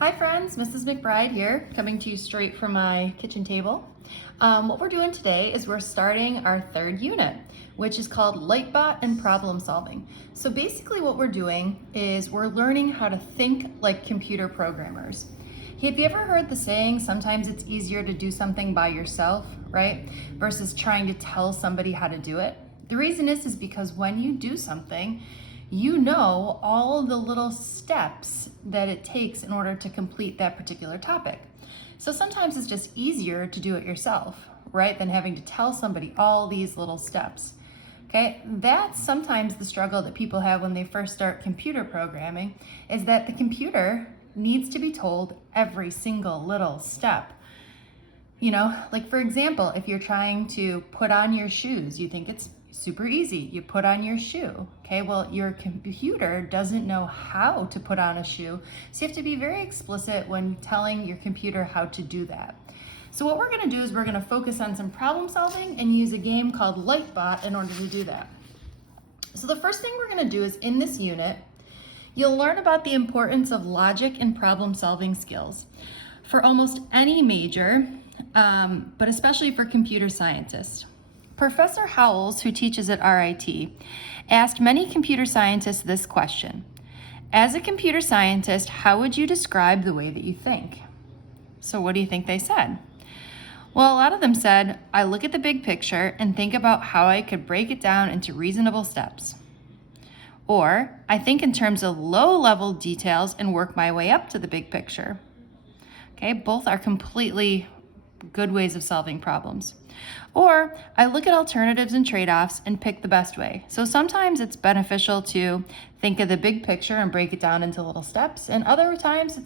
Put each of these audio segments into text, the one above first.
Hi friends, Mrs. McBride here, coming to you straight from my kitchen table. What we're doing today is we're starting our third unit, which is called Lightbot and Problem Solving. So basically what we're doing is we're learning how to think like computer programmers. Have you ever heard the saying, sometimes it's easier to do something by yourself, right? Versus trying to tell somebody how to do it? The reason is because when you do something, you know all the little steps that it takes in order to complete that particular topic. So sometimes it's just easier to do it yourself, right, than having to tell somebody all these little steps. Okay, that's sometimes the struggle that people have when they first start computer programming, is that the computer needs to be told every single little step. You know, like for example, if you're trying to put on your shoes, you think it's super easy. You put on your shoe. Okay, well, your computer doesn't know how to put on a shoe, so you have to be very explicit when telling your computer how to do that. So what we're going to do is we're going to focus on some problem solving and use a game called Lightbot in order to do that. So the first thing we're going to do is in this unit, you'll learn about the importance of logic and problem solving skills for almost any major, but especially for computer scientists. Professor Howells, who teaches at RIT, asked many computer scientists this question: as a computer scientist, how would you describe the way that you think? So what do you think they said? Well, a lot of them said, I look at the big picture and think about how I could break it down into reasonable steps. Or, I think in terms of low-level details and work my way up to the big picture. Okay, both are completely good ways of solving problems. Or, I look at alternatives and trade-offs and pick the best way. So sometimes it's beneficial to think of the big picture and break it down into little steps, and other times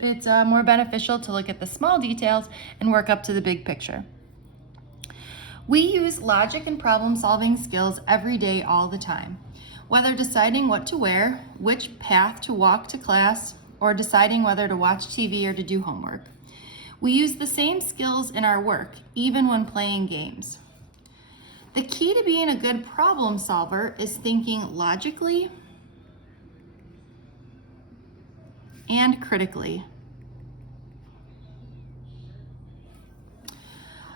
it's more beneficial to look at the small details and work up to the big picture. We use logic and problem-solving skills every day, all the time. Whether deciding what to wear, which path to walk to class, or deciding whether to watch TV or to do homework. We use the same skills in our work, even when playing games. The key to being a good problem solver is thinking logically and critically.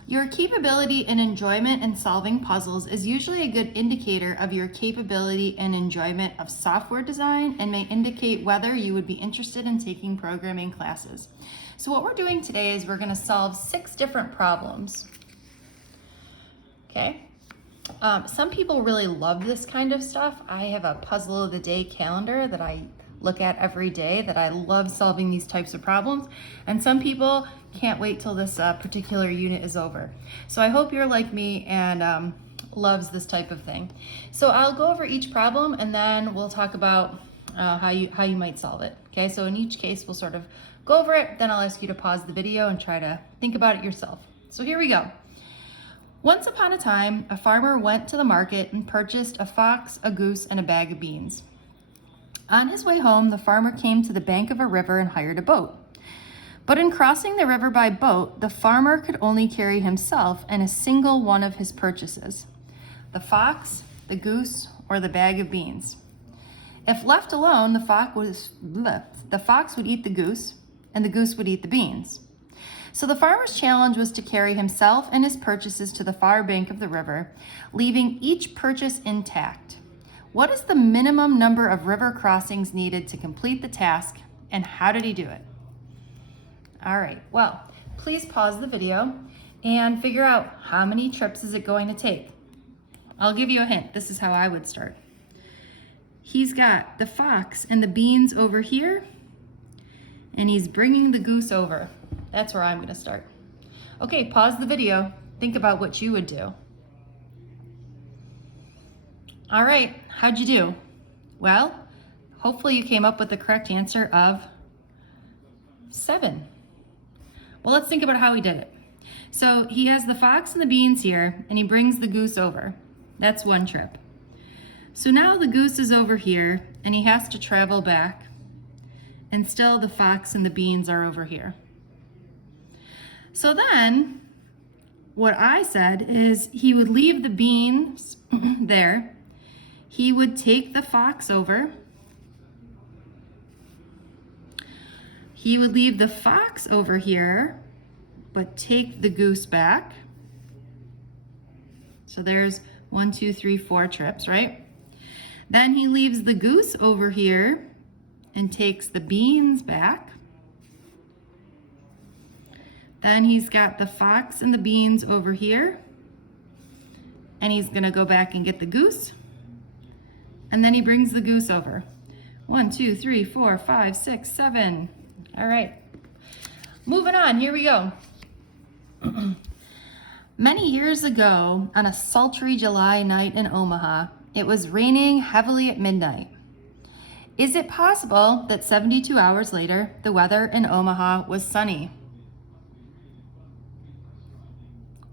Your capability and enjoyment in solving puzzles is usually a good indicator of your capability and enjoyment of software design and may indicate whether you would be interested in taking programming classes. So what we're doing today is we're going to solve 6 different problems. Okay. Some people really love this kind of stuff. I have a puzzle of the day calendar that I look at every day that I love solving these types of problems, and some people can't wait till this particular unit is over. So I hope you're like me and loves this type of thing. So I'll go over each problem and then we'll talk about how you might solve it. Okay, so in each case we'll sort of go over it, then I'll ask you to pause the video and try to think about it yourself. So here we go. Once upon a time, a farmer went to the market and purchased a fox, a goose, and a bag of beans. On his way home, the farmer came to the bank of a river and hired a boat. But in crossing the river by boat, the farmer could only carry himself and a single one of his purchases: the fox, the goose, or the bag of beans. If left alone, the fox would eat the goose, and the goose would eat the beans. So the farmer's challenge was to carry himself and his purchases to the far bank of the river, leaving each purchase intact. What is the minimum number of river crossings needed to complete the task, and how did he do it? All right, well, please pause the video and figure out how many trips is it going to take. I'll give you a hint. This is how I would start. He's got the fox and the beans over here, and he's bringing the goose over. That's where I'm going to start. Okay, pause the video. Think about what you would do. All right, how'd you do? Well, hopefully you came up with the correct answer of 7. Well, let's think about how he did it. So he has the fox and the beans here, and he brings the goose over. That's 1 trip. So now the goose is over here, and he has to travel back, and still the fox and the beans are over here. So then, what I said is he would leave the beans there. He would take the fox over. he would leave the fox over here, but take the goose back. So there's 1, 2, 3, 4 trips, right? Then he leaves the goose over here and takes the beans back. Then he's got the fox and the beans over here, and he's gonna go back and get the goose, and then he brings the goose over. 1, 2, 3, 4, 5, 6, 7. All right, moving on, here we go. Many years ago, on a sultry July night in Omaha, it was raining heavily at midnight. Is it possible that 72 hours later, the weather in Omaha was sunny?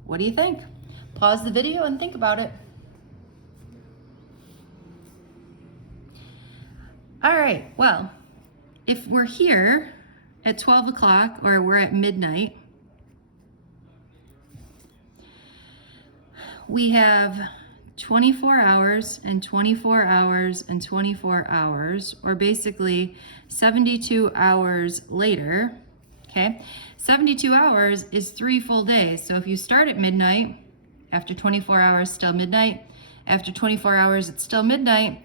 What do you think? Pause the video and think about it. All right, well, if we're here at 12 o'clock or we're at midnight, we have 24 hours and 24 hours and 24 hours, or basically 72 hours later, okay? 72 hours is 3 full days. So if you start at midnight, after 24 hours, still midnight. After 24 hours, it's still midnight.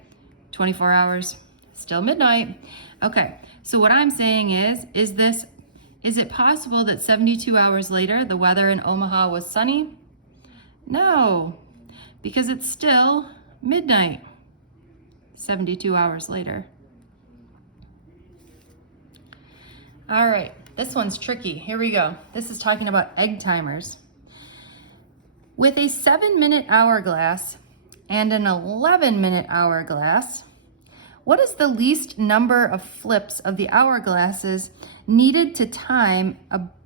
24 hours, still midnight. Okay, so what I'm saying is it possible that 72 hours later, the weather in Omaha was sunny? No, because it's still midnight, 72 hours later. All right, this one's tricky. Here we go. This is talking about egg timers. With a 7-minute hourglass and an 11-minute hourglass, what is the least number of flips of the hourglasses needed to time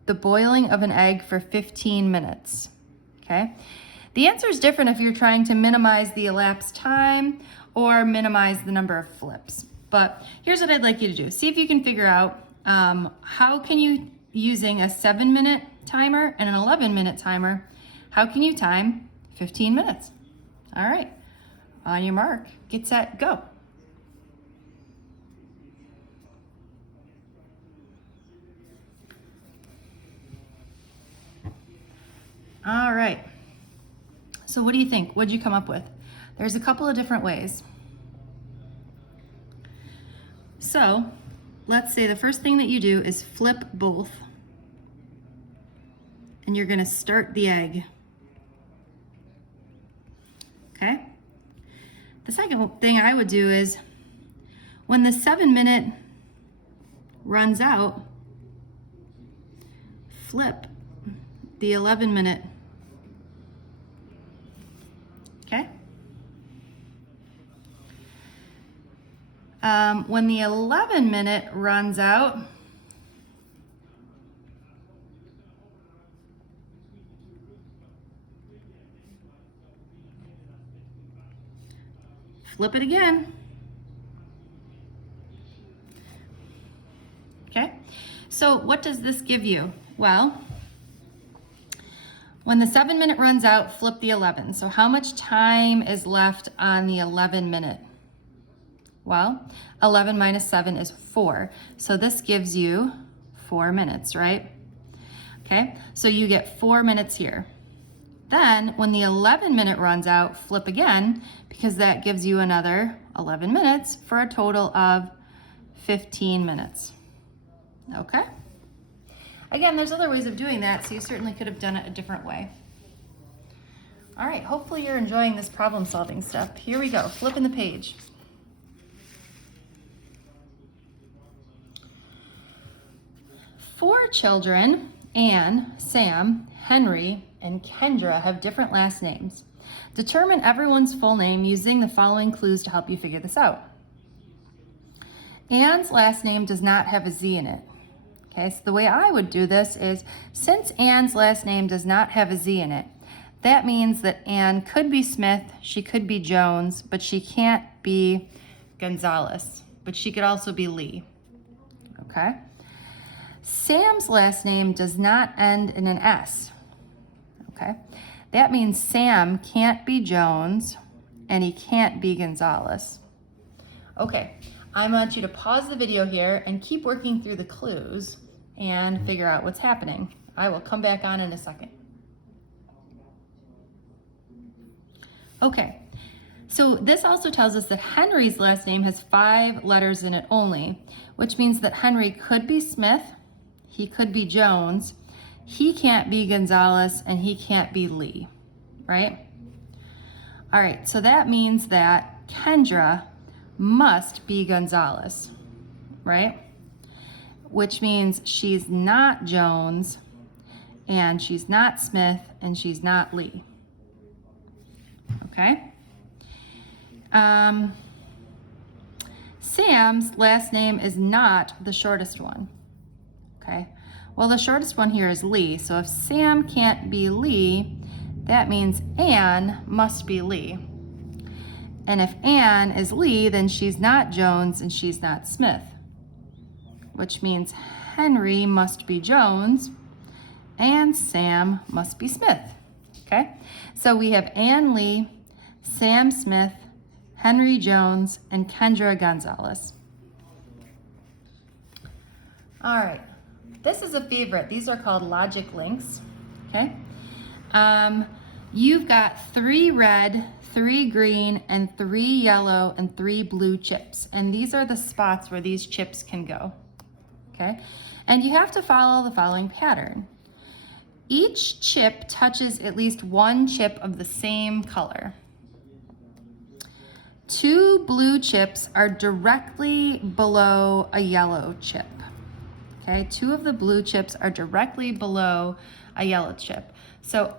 the boiling of an egg for 15 minutes? Okay. The answer is different if you're trying to minimize the elapsed time or minimize the number of flips. But here's what I'd like you to do. See if you can figure out how can you, using a 7-minute timer and an 11-minute timer, how can you time 15 minutes? All right, on your mark, get set, go. All right. So what do you think? What'd you come up with? There's a couple of different ways. So let's say the first thing that you do is flip both, and you're gonna start the egg. Okay? The second thing I would do is when the 7-minute runs out, flip the 11-minute. Okay? When the 11-minute runs out, flip it again. Okay? So what does this give you? Well, when the 7-minute runs out, flip the 11. So how much time is left on the 11-minute? Well, 11 minus 7 is 4. So this gives you 4 minutes, right? Okay, so you get 4 minutes here. Then when the 11-minute runs out, flip again, because that gives you another 11 minutes for a total of 15 minutes. Okay? Again, there's other ways of doing that, so you certainly could have done it a different way. All right, hopefully you're enjoying this problem solving step. Here we go, flipping the page. Four children, Anne, Sam, Henry, and Kendra, have different last names. Determine everyone's full name using the following clues to help you figure this out. Anne's last name does not have a Z in it. Okay, so the way I would do this is, since Anne's last name does not have a Z in it, that means that Anne could be Smith, she could be Jones, but she can't be Gonzalez, but she could also be Lee. Okay? Sam's last name does not end in an S. Okay? That means Sam can't be Jones and he can't be Gonzalez. Okay, I want you to pause the video here and keep working through the clues and figure out what's happening. I will come back on in a second. Okay, so this also tells us that Henry's last name has 5 letters in it only, which means that Henry could be Smith, he could be Jones, he can't be Gonzalez, and he can't be Lee, right? All right, so that means that Kendra must be Gonzalez, right? Which means she's not Jones, and she's not Smith, and she's not Lee. Okay? Sam's last name is not the shortest one. Okay? Well, the shortest one here is Lee, so if Sam can't be Lee, that means Ann must be Lee. And if Ann is Lee, then she's not Jones and she's not Smith, which means Henry must be Jones and Sam must be Smith. Okay? So we have Ann Lee, Sam Smith, Henry Jones, and Kendra Gonzalez. All right, this is a favorite. These are called logic links, okay? You've got 3 red, 3 green, and 3 yellow, and 3 blue chips. And these are the spots where these chips can go, okay? And you have to follow the following pattern. Each chip touches at least 1 chip of the same color. 2 blue chips are directly below a yellow chip. Okay, 2 of the blue chips are directly below a yellow chip. So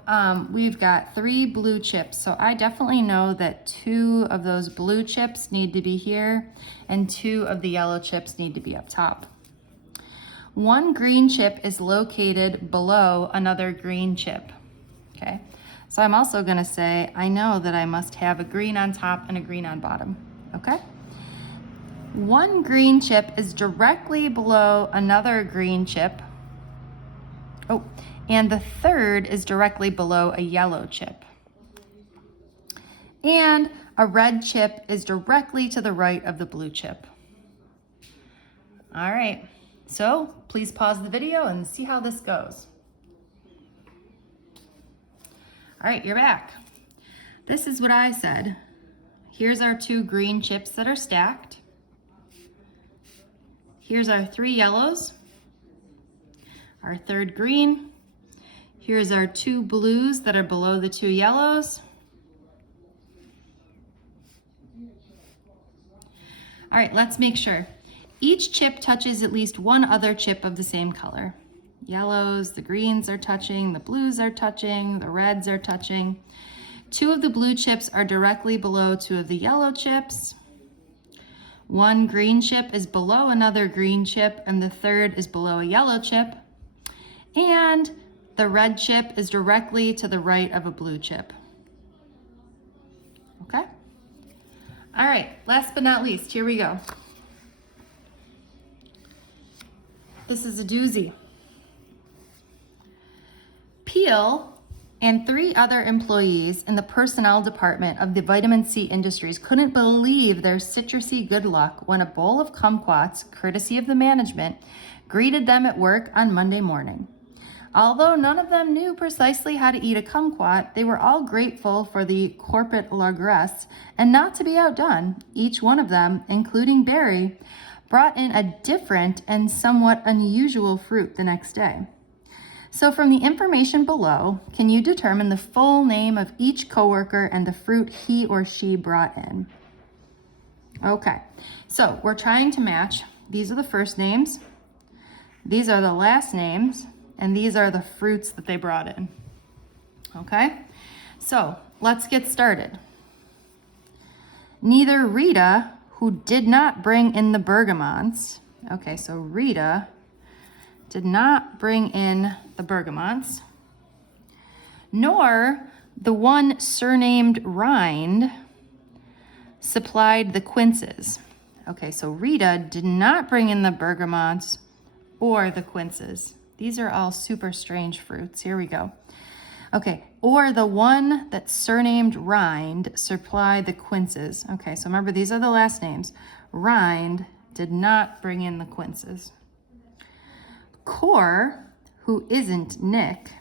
we've got 3 blue chips. So I definitely know that 2 of those blue chips need to be here and 2 of the yellow chips need to be up top. 1 green chip is located below another green chip. Okay. So I'm also going to say, I know that I must have a green on top and a green on bottom, okay? 1 green chip is directly below another green chip. Oh, and the third is directly below a yellow chip. And a red chip is directly to the right of the blue chip. All right, so please pause the video and see how this goes. All right, you're back. This is what I said. Here's our 2 green chips that are stacked. Here's our 3 yellows, our 3rd green. Here's our 2 blues that are below the 2 yellows. All right, let's make sure. Each chip touches at least 1 other chip of the same color. Yellows, the greens are touching, the blues are touching, the reds are touching. 2 of the blue chips are directly below 2 of the yellow chips. 1 green chip is below another green chip, and the 3rd is below a yellow chip. And the red chip is directly to the right of a blue chip. Okay? All right, last but not least, here we go. This is a doozy. Peel and 3 other employees in the personnel department of the vitamin C industries couldn't believe their citrusy good luck when a bowl of kumquats, courtesy of the management, greeted them at work on Monday morning. Although none of them knew precisely how to eat a kumquat, they were all grateful for the corporate largesse, and not to be outdone, each one of them, including Barry, brought in a different and somewhat unusual fruit the next day. So from the information below, can you determine the full name of each coworker and the fruit he or she brought in? Okay, so we're trying to match. These are the first names, these are the last names, and these are the fruits that they brought in. Okay, so let's get started. Neither Rita, who did not bring in the bergamots, okay, so Rita did not bring in the bergamots, nor the one surnamed Rind supplied the quinces. Okay, so Rita did not bring in the bergamots or the quinces. These are all super strange fruits. Here we go. Okay, or the one that surnamed Rind supplied the quinces. Okay, so remember, these are the last names. rind did not bring in the quinces. Core, who isn't Nick,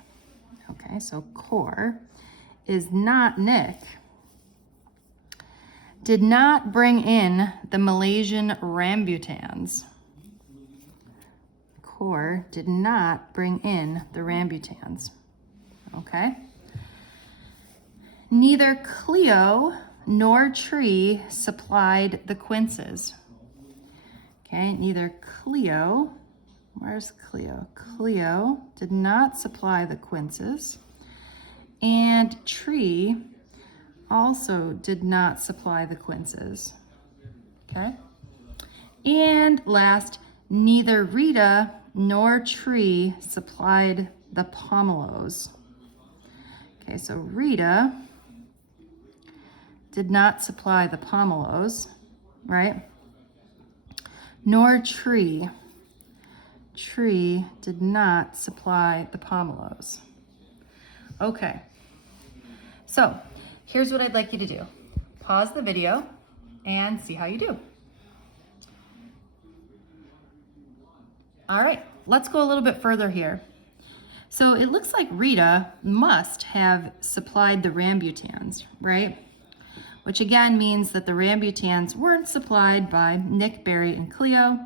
okay, so core is not Nick, did not bring in the Malaysian rambutans. Core did not bring in the rambutans, okay? Neither Cleo nor Tree supplied the quinces. Okay, neither Cleo, where's Cleo? Cleo did not supply the quinces, and Tree also did not supply the quinces. Okay, and last, neither Rita nor Tree supplied the pomelos. Okay, so Rita did not supply the pomelos, right? Nor Tree. Tree did not supply the pomelos. Okay, so here's what I'd like you to do. Pause the video and see how you do. All right, let's go a little bit further here. So it looks like Rita must have supplied the rambutans, right? Which again means that the rambutans weren't supplied by Nick, Barry, and Cleo,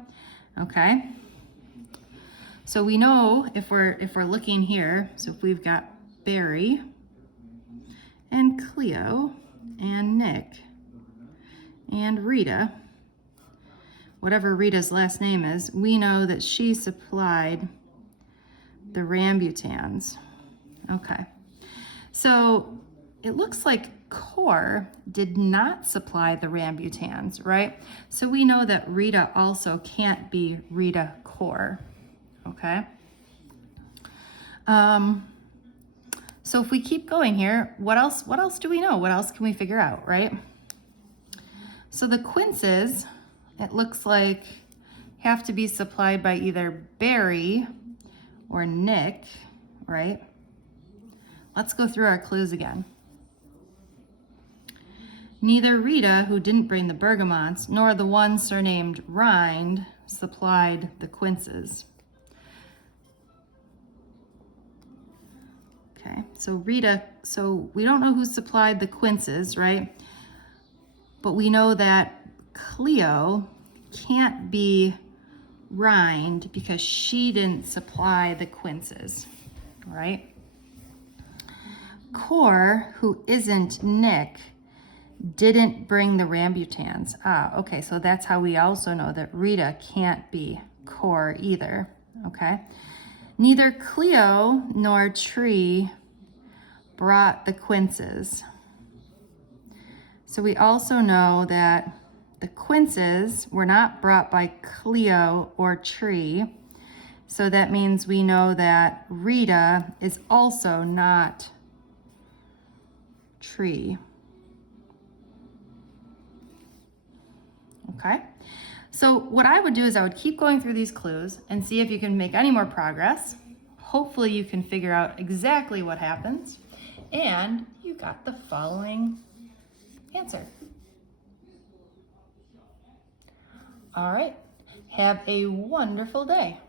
okay? So we know if we're looking here, so if we've got Barry and Cleo and Nick and Rita, whatever Rita's last name is, we know that she supplied the rambutans. Okay, so it looks like Core did not supply the rambutans, right? So we know that Rita also can't be Rita Core, okay? So if we keep going here, what else do we know? What else can we figure out, right? So the quinces, it looks like, have to be supplied by either Barry or Nick, right? Let's go through our clues again. Neither Rita, who didn't bring the bergamots, nor the one surnamed Rind supplied the quinces. Okay, so Rita, so we don't know who supplied the quinces, right? But we know that Cleo can't be Rind because she didn't supply the quinces, right? Core, who isn't Nick, didn't bring the rambutans. Okay, so that's how we also know that Rita can't be Core either, okay? Neither Cleo nor Tree brought the quinces. So we also know that the quinces were not brought by Cleo or Tree. So that means we know that Rita is also not Tree. Okay, so what I would do is I would keep going through these clues and see if you can make any more progress. Hopefully you can figure out exactly what happens, and you got the following answer. All right, have a wonderful day.